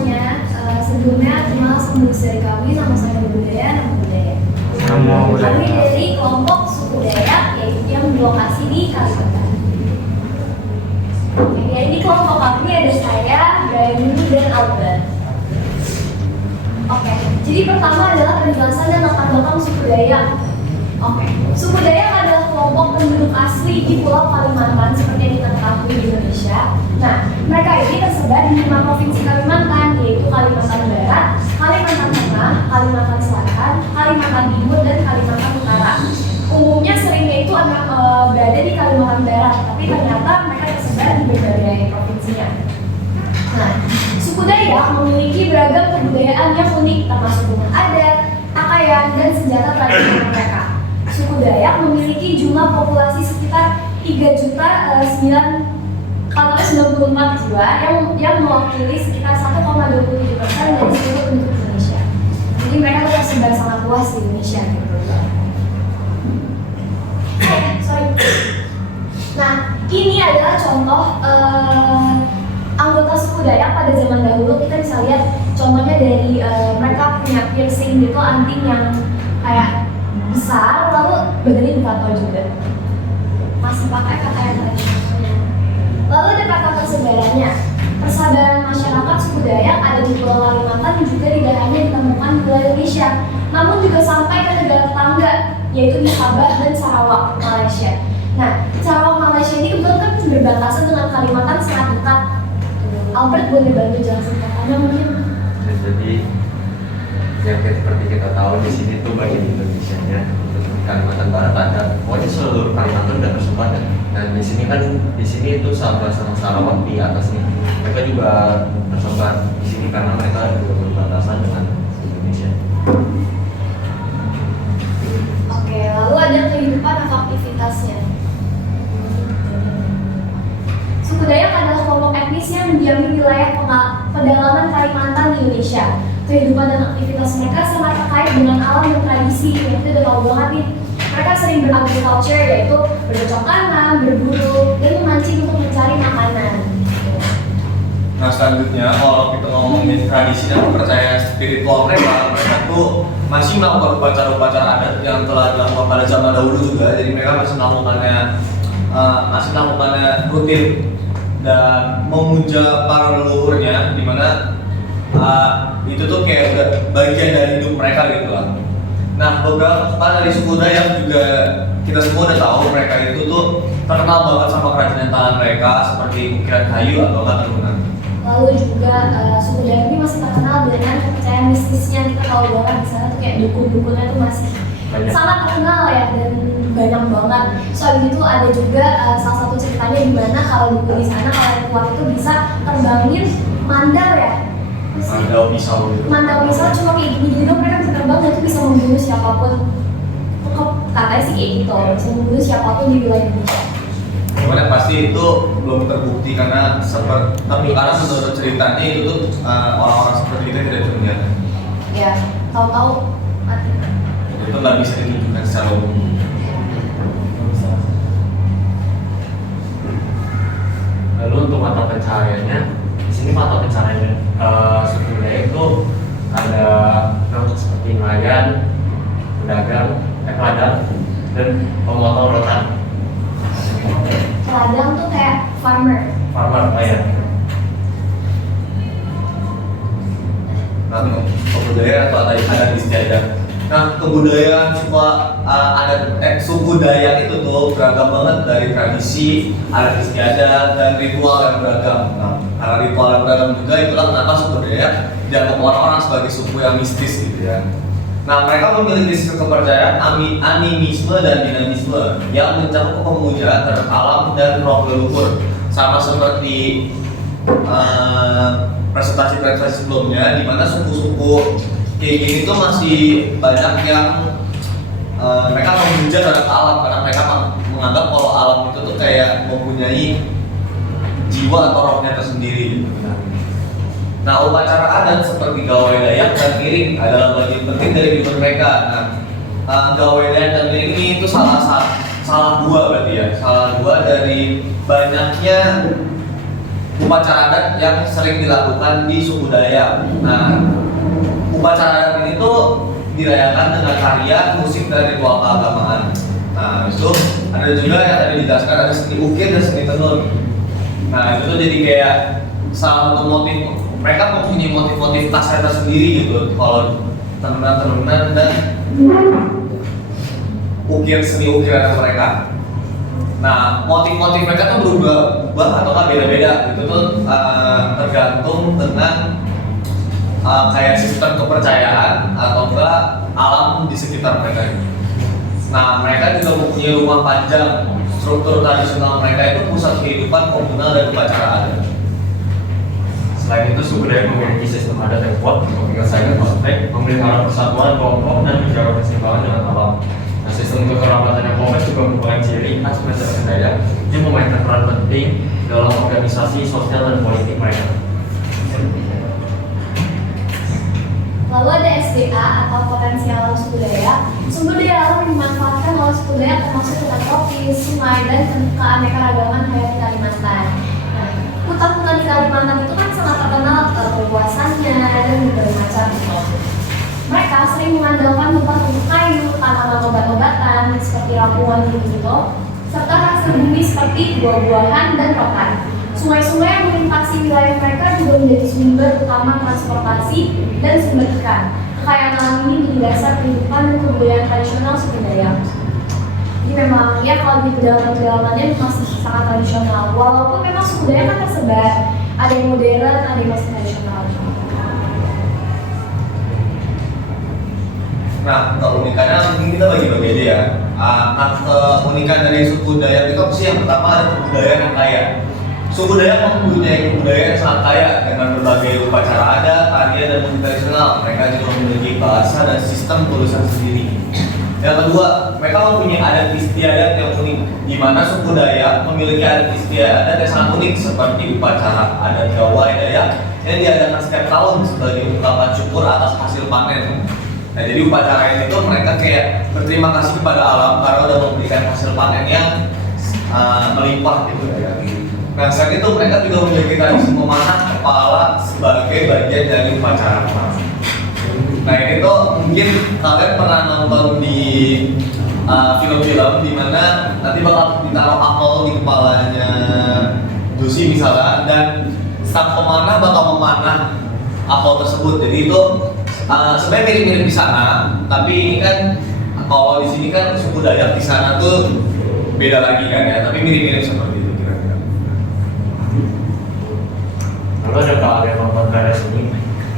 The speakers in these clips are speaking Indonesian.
semuanya, sebelumnya kenal sama dari kami, sama saya budaya, nama budaya. Kami dari kelompok suku Dayak yang berlokasi di Kalimantan. Oke, jadi di kelompok kami ada saya, Brayani, dan Albert. Oke, jadi pertama adalah penjelasan dan latar belakang suku Dayak. Oke, suku Dayak adalah kelompok penduduk asli di Pulau Kalimantan seperti yang kita ketahui di Indonesia. Nah, mereka ini tersebar di 5 provinsi Kalimantan, yaitu Kalimantan Barat, Kalimantan Tengah, Kalimantan Selatan, Kalimantan Timur, dan Kalimantan Utara. Umumnya seringnya itu berada di Kalimantan Barat, tapi ternyata mereka tersebar di berbagai provinsinya. Nah, suku Dayak memiliki beragam kebudayaan yang unik, termasuk rumah adat, pakaian, dan senjata tradisional mereka. Suku Dayak memiliki jumlah populasi sekitar 3.994 jiwa yang mewakili sekitar 1,27% dari seluruh penduduk Indonesia. Jadi mereka tersebar sangat luas di Indonesia. Nah, ini adalah contoh anggota suku Dayak pada zaman dahulu. Kita bisa lihat contohnya dari mereka punya piercing gitu, anting yang kayak besar, lalu badannya ditato juga. Masih pakai kata yang tradisionalnya. Lalu ada kata persebarannya. Persebaran masyarakat suku Dayak ada di Pulau Kalimantan juga tidak hanya ditemukan di wilayah Indonesia, namun juga sampai ke negara tetangga, yaitu di Sabah dan Sarawak, Malaysia. Nah, Sarawak Malaysia ini kebetulan kan berbatasan dengan Kalimantan sangat dekat. Albert boleh bantu jelasin katanya mungkin? Ya, jadi yang seperti kita tahu di sini tuh bagian Indonesianya, Kalimantan Barat ada, pokoknya seluruh Kalimantan udah tersebar kan. Dan di sini kan itu Sabah sama Sarawak di atas nih, mereka juga tersebar di sini karena mereka juga berbatasan dengan Indonesia. Oke, lalu ada kehidupan atau aktivitasnya. Suku Dayak adalah kelompok etnis yang mendiami wilayah pedalaman Kalimantan di Indonesia. Kehidupan dan aktivitas mereka sangat terkait dengan alam dan tradisi, yang itu udah tahu banget nih. Mereka sering beragriculture, yaitu bercocok tanam, berburu, dan memancing untuk mencari makanan. Nah, selanjutnya kalau kita ngomongin tradisi dan kepercayaan spiritual mereka tuh masih melakukan upacara-upacara adat yang telah dilakukan pada zaman dahulu juga. Jadi mereka masih melakukannya rutin dan memuja para leluhurnya, di mana itu tuh kayak udah bagian dari hidup mereka gitu lah. Nah, beberapa dari suku Dayak juga kita semua udah tahu mereka itu tuh terkenal banget sama kerajinan tangan mereka seperti ukiran kayu atau tenun. Lalu juga suku Dayak ini masih terkenal dengan kepercayaan mistisnya. Kita tahu banget di sana tuh kayak dukun-dukunnya tuh masih sangat terkenal ya, dan banyak banget. Soal itu ada juga salah satu ceritanya di mana kalau dukun di sana kalau keluar itu bisa terbangin mandau ya. Mandau misal cuma kayak gini gitu, mereka bisa terbang dan itu bisa membunuh siapapun. Katanya sih kayak gitu, bisa membunuh siapapun di wilayah Indonesia. Cuman yang pasti itu belum terbukti karena menurut ceritanya itu tuh orang-orang seperti kita tidak bisa melihat. Ya, tahu-tahu mati. Itu nggak bisa ditunjukkan secara umum. Lalu untuk mata pencahariannya, di sini mata pencahariannya suku Dayak itu ada seperti nelayan, pedagang, ladang, dan pemotong rotan. Ladang tuh kayak farmer ya. Nah, kebudayaan atau adat istiadat. Nah, kebudayaan suku Dayak itu tuh beragam banget dari tradisi, adat istiadat, dan ritual yang beragam. Nah, karena ritual yang beragam juga itulah kenapa suku Dayak dianggap orang-orang sebagai suku yang mistis gitu ya. Nah, mereka memiliki sistem kepercayaan animisme dan dinamisme yang mencakup pemujaan terhadap alam dan roh leluhur, sama seperti presentasi sebelumnya, di mana suku-suku kayak gini tuh masih banyak yang mereka memuja terhadap alam karena mereka menganggap kalau alam itu tuh kayak mempunyai jiwa atau rohnya tersendiri. Nah, upacara adat seperti gawai Dayak dan Miring adalah bagian penting dari hidup mereka. Nah, gawai Dayak dan Miring ini itu salah dua berarti ya, salah dua dari banyaknya upacara adat yang sering dilakukan di suku Dayak. Nah, upacara adat ini tuh dirayakan dengan karya, musik, dan ritual keagamaan. Nah, itu ada juga yang tadi dijelaskan, ada seni ukir dan seni tenun. Nah, itu tuh jadi kayak salah satu motif, mereka mempunyai motif-motif khasnya tersendiri gitu. Kalau tenunan dan seni ukiran mereka. Nah, motif-motif mereka tuh berubah ataukah beda-beda. Itu tuh tergantung dengan kayak sistem kepercayaan ataukah alam di sekitar mereka. Nah, mereka juga mempunyai rumah panjang. Struktur tradisional mereka itu pusat kehidupan komunal dan upacara adat. Selain itu, suku Dayak memiliki sistem adat yang kuat untuk menyelesaikan konflik, memelihara persatuan kelompok, dan menjaga keseimbangan dengan alam. Nah, sistem kekerabatan yang kompleks juga merupakan ciri khas masyarakat Dayak yang memainkan peran penting dalam organisasi sosial dan politik mereka. Lalu ada SDA atau potensi alam suku Dayak. Sumber daya alam yang dimanfaatkan oleh suku Dayak termasuk hutan tropis, sungai, dan keanekaragaman hayati Kalimantan. Nah, hutan-hutan di Kalimantan itu kan sangat terkenal luasannya dan berbagai macam gitu. Mereka sering mengandalkan tempat untuk kayu, tanaman obat-obatan seperti ramuan gitu, serta hasil bumi seperti buah-buahan dan rotan. Sungai-sungai yang melintasi wilayah mereka juga menjadi sumber utama transportasi dan sumber ikan. Kekayaan alam ini menjadi dasar kehidupan dan kebudayaan tradisional suku Dayak. Jadi memang ya kalau di pedalaman-pedalamannya masih sangat tradisional. Walaupun memang suku Dayak kan tersebar, ada yang modern, ada yang masih tradisional. Nah, keunikannya mungkin kita bagi-bagi aja ya. Nah, keunikan dari suku Dayak itu apa sih? Yang pertama ada kebudayaan yang kaya. Suku Dayak mempunyai kebudayaan yang sangat kaya dengan berbagai upacara adat, tarian, dan musik tradisional. Mereka juga memiliki bahasa dan sistem tulisan sendiri. Yang kedua, mereka mempunyai adat istiadat yang unik, di mana suku Dayak memiliki adat istiadat yang sangat unik seperti upacara adat Gawai Dayak yang diadakan setiap tahun sebagai ungkapan syukur atas hasil panen. Nah, jadi upacara ini tuh mereka kayak berterima kasih kepada alam karena udah memberikan hasil panen yang melimpah gitu ya. Nah, selain itu mereka juga memiliki tradisi memanah kepala sebagai bagian dari upacara memanah. Nah, ini tuh mungkin kalian pernah nonton di film-film di mana nanti bakal ditaruh apel di kepalanya Josie misalnya, dan sang pemanah bakal memanah apel tersebut. Jadi itu sebenarnya mirip-mirip di sana, tapi ini kan kalau di sini kan suku Dayak di sana tuh beda lagi kan ya, tapi mirip-mirip seperti itu kira-kira. Lalu ada keahlian membuat karya seni.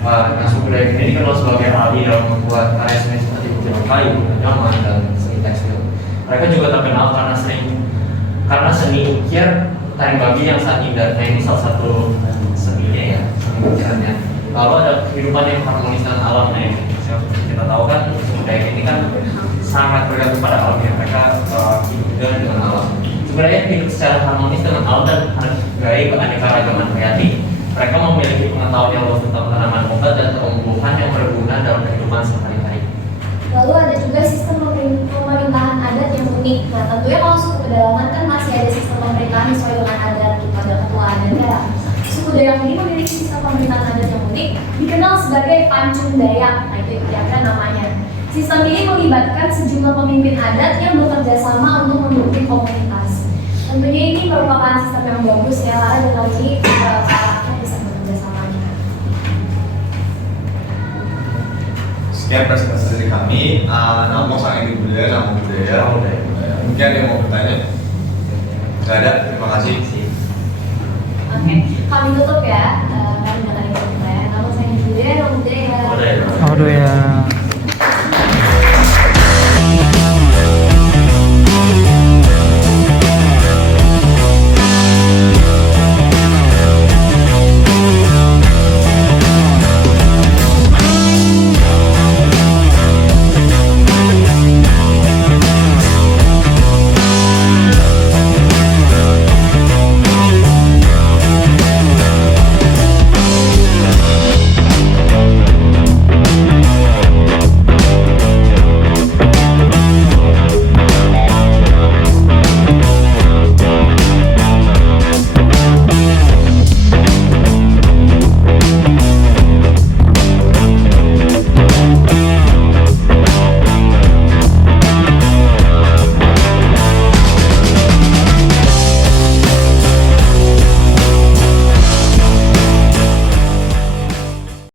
Nah, suku Dayak ini dikenal sebagai ahli dalam membuat karya seni seperti ukiran kayu, anyaman, dan seni tekstil. Mereka juga terkenal karena seni ukir tari babi yang sangat indah. Nah, ini salah satu seninya ya, seni ukirannya. Lalu ada kehidupan yang harmonis dengan alam. Nah, kita tahu kan suku Dayak ini kan sangat bergantung pada alam ya. Mereka hidup dengan alam. Suku Dayak hidup secara harmonis dengan alam dan menghargai keanekaragaman hayati. Mereka memiliki pengetahuan yang luas tentang tanaman obat dan tumbuhan yang berguna dalam kehidupan sehari-hari. Lalu ada juga sistem pemerintahan adat yang unik. Nah, tentunya kalau suku pedalaman kan masih ada sistem pemerintahan sesuai dengan adat, gitu, ada ketua adat ya. Suku Dayak ini memiliki sistem pemerintahan adat yang unik, dikenal sebagai Pancung Dayak. Nah, itu kira-kira namanya. Sistem ini melibatkan sejumlah pemimpin adat yang bekerja sama untuk memimpin komunitas. Tentunya ini merupakan sistem yang bagus ya, karena dengan ini para bisa bekerja sama. Sekian presentasi dari kami. Nama sang Ibu Budaya, nama budaya. Mungkin ada yang mau bertanya? Tidak ada. Terima kasih. Oke, kami tutup ya.